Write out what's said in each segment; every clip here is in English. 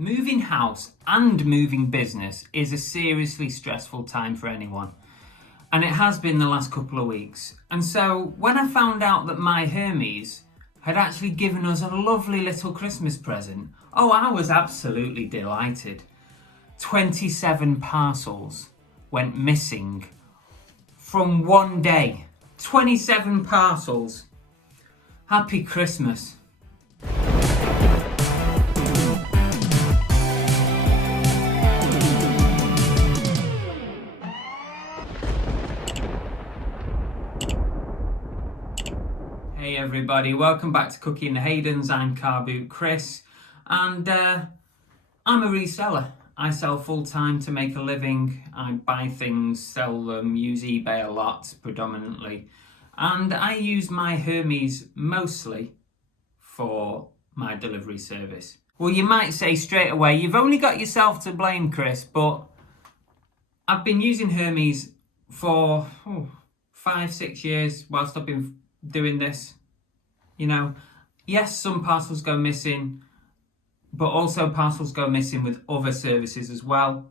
Moving house and moving business is a seriously stressful time for anyone. And it has been the last couple of weeks. And so when I found out that my Hermes had actually given us a lovely little Christmas present, I was absolutely delighted. 27 parcels went missing from one day. 27 parcels. Happy Christmas. Hey everybody, welcome back to Cookie and the Haydens. I'm Car Boot Chris, and I'm a reseller. I sell full time to make a living. I buy things, sell them, use eBay a lot predominantly, and I use my Hermes mostly for my delivery service. Well, you might say straight away, you've only got yourself to blame, Chris, but I've been using Hermes for 5-6 years whilst I've been doing this. You know, yes, some parcels go missing, but also parcels go missing with other services as well.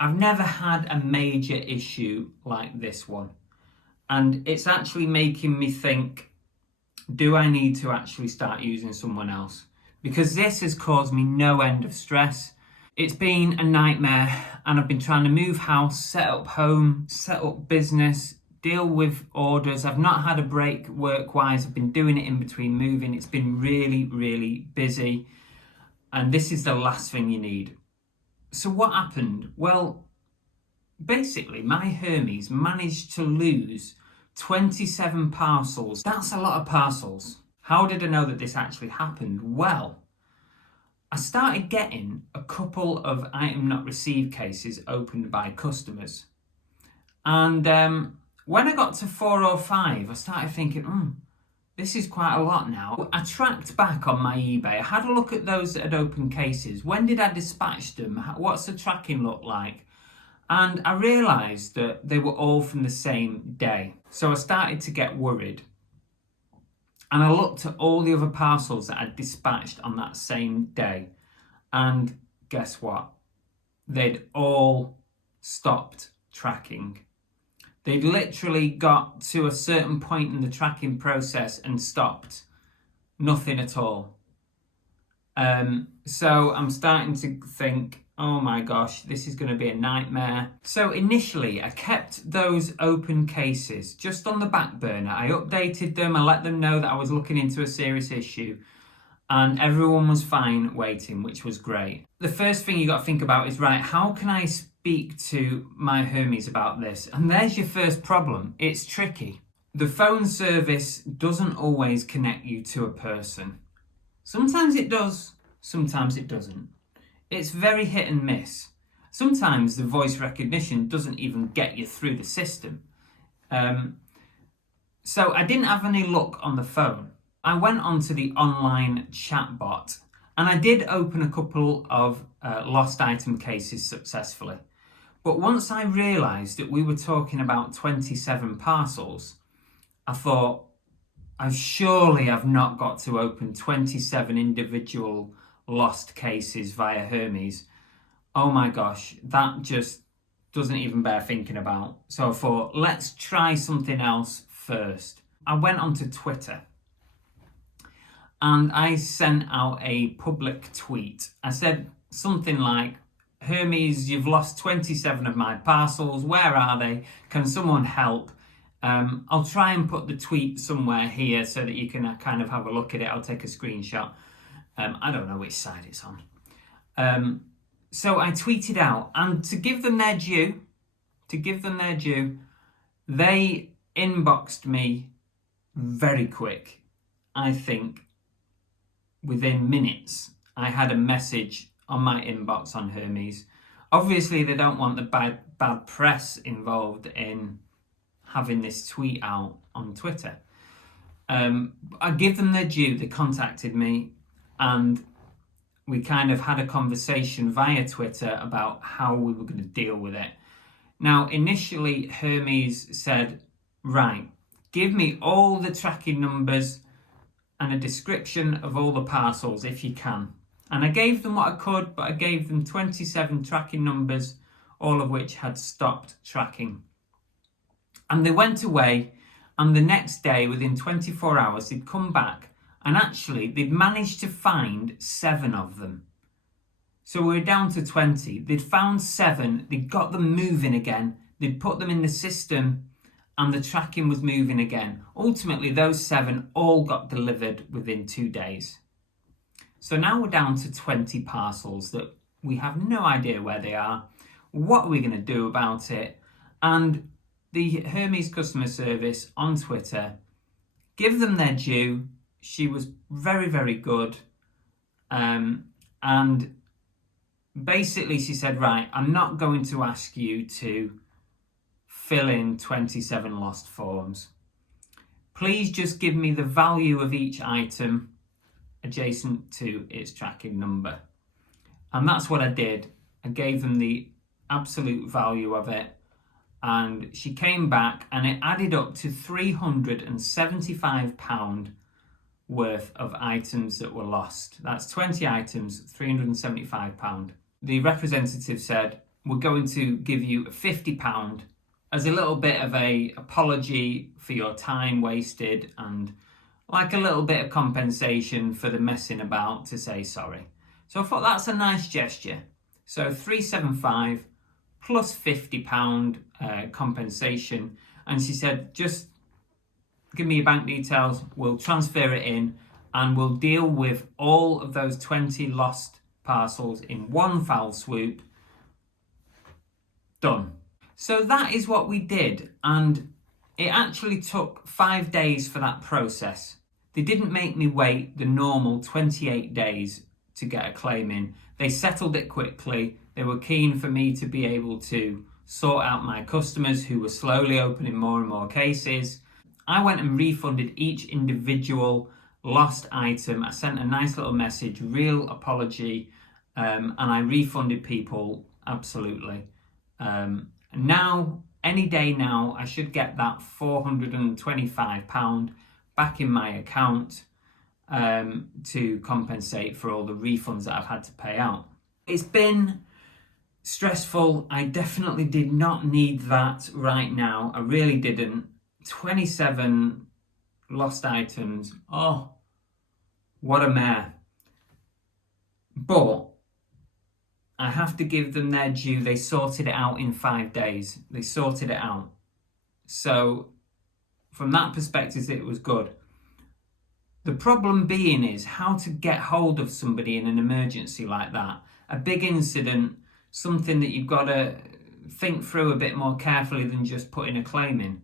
I've never had a major issue like this one. And it's actually making me think, do I need to actually start using someone else? Because this has caused me no end of stress. It's been a nightmare, and I've been trying to move house, set up home, set up business, deal with orders. I've not had a break work-wise. I've been doing it in between moving. It's been really, really busy. And this is the last thing you need. So what happened? Well, basically, my Hermes managed to lose 27 parcels. That's a lot of parcels. How did I know that this actually happened? Well, I started getting a couple of item not received cases opened by customers. And when I got to 4 or 5, I started thinking, this is quite a lot now. I tracked back on my eBay. I had a look at those that had opened cases. When did I dispatch them? What's the tracking look like? And I realised that they were all from the same day. So I started to get worried. And I looked at all the other parcels that I'd dispatched on that same day. And guess what? They'd all stopped tracking. They'd literally got to a certain point in the tracking process and stopped. Nothing at all. So I'm starting to think, oh my gosh, this is going to be a nightmare. So initially, I kept those open cases just on the back burner. I updated them. I let them know that I was looking into a serious issue. And everyone was fine waiting, which was great. The first thing you got to think about is, right, how can I speak to my Hermes about this? And there's your first problem. It's tricky. The phone service doesn't always connect you to a person. Sometimes it does, sometimes it doesn't. It's very hit and miss. Sometimes the voice recognition doesn't even get you through the system. So I didn't have any luck on the phone. I went onto the online chatbot, and I did open a couple of lost item cases successfully. But once I realised that we were talking about 27 parcels, I thought, I've not got to open 27 individual lost cases via Hermes. Oh my gosh, that just doesn't even bear thinking about. So I thought, let's try something else first. I went onto Twitter. And I sent out a public tweet. I said something like, Hermes, you've lost 27 of my parcels. Where are they? Can someone help? I'll try and put the tweet somewhere here so that you can kind of have a look at it. I'll take a screenshot. I don't know which side it's on. So I tweeted out, and to give them their due, they inboxed me very quick. I think within minutes, I had a message on my inbox on Hermes. Obviously, they don't want the bad press involved in having this tweet out on Twitter. I give them their due. They contacted me, and we kind of had a conversation via Twitter about how we were going to deal with it. Now, initially, Hermes said, right, give me all the tracking numbers and a description of all the parcels if you can. And I gave them what I could, but I gave them 27 tracking numbers, all of which had stopped tracking. And they went away, and the next day, within 24 hours, they'd come back, and actually they'd managed to find 7 of them. So we were down to 20. They'd found 7, they'd got them moving again, they'd put them in the system, and the tracking was moving again. Ultimately, those 7 all got delivered within 2 days. So now we're down to 20 parcels that we have no idea where they are. What are we going to do about it? And the Hermes customer service on Twitter, give them their due. She was very, very good. And basically she said, right, I'm not going to ask you to fill in 27 lost forms. Please just give me the value of each item adjacent to its tracking number. And that's what I did. I gave them the absolute value of it, and she came back and it added up to £375 worth of items that were lost. That's 20 items, £375. The representative said, we're going to give you £50 as a little bit of a apology for your time wasted and like a little bit of compensation for the messing about, to say sorry. So I thought that's a nice gesture. So 375 plus £50 compensation. And she said, just give me your bank details, we'll transfer it in, and we'll deal with all of those 20 lost parcels in one foul swoop. Done. So that is what we did, and it actually took 5 days for that process. They didn't make me wait the normal 28 days to get a claim in. They settled it quickly. They were keen for me to be able to sort out my customers who were slowly opening more and more cases. I went and refunded each individual lost item. I sent a nice little message, real apology, and I refunded people absolutely. Now, any day now, I should get that £425 back in my account to compensate for all the refunds that I've had to pay out. It's been stressful. I definitely did not need that right now. I really didn't. 27 lost items. Oh, what a mare. But I have to give them their due. They sorted it out in 5 days. They sorted it out. So from that perspective, it was good. The problem being is how to get hold of somebody in an emergency like that. A big incident, something that you've got to think through a bit more carefully than just putting a claim in.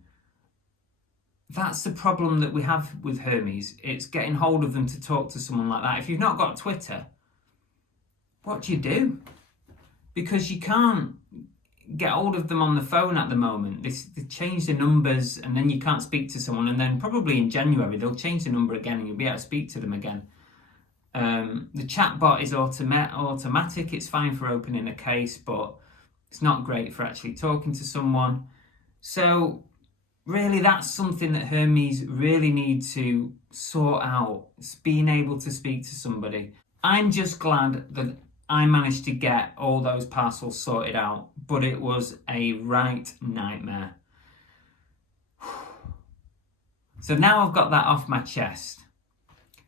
That's the problem that we have with Hermes. It's getting hold of them to talk to someone like that. If you've not got Twitter, what do you do? Because you can't get hold of them on the phone at the moment. They change the numbers and then you can't speak to someone, and then probably in January they'll change the number again and you'll be able to speak to them again. The chatbot is automatic. It's fine for opening a case, but it's not great for actually talking to someone. So really, that's something that Hermes really need to sort out. It's being able to speak to somebody. I'm just glad that I managed to get all those parcels sorted out, but it was a right nightmare. So now I've got that off my chest.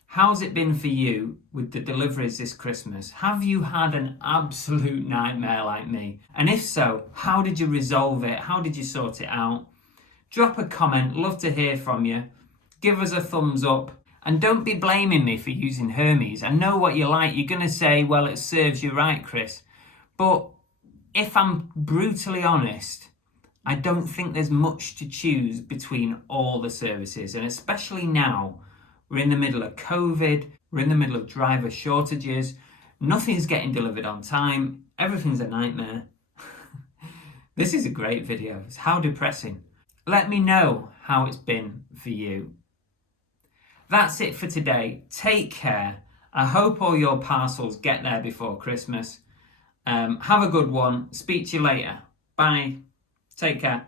How's it been for you with the deliveries this Christmas? Have you had an absolute nightmare like me? And if so, how did you resolve it? How did you sort it out? Drop a comment, love to hear from you. Give us a thumbs up. And don't be blaming me for using Hermes. I know what you like. You're going to say, well, it serves you right, Chris. But if I'm brutally honest, I don't think there's much to choose between all the services. And especially now, we're in the middle of COVID. We're in the middle of driver shortages. Nothing's getting delivered on time. Everything's a nightmare. This is a great video. It's how depressing. Let me know how it's been for you. That's it for today. Take care. I hope all your parcels get there before Christmas. Have a good one. Speak to you later. Bye. Take care.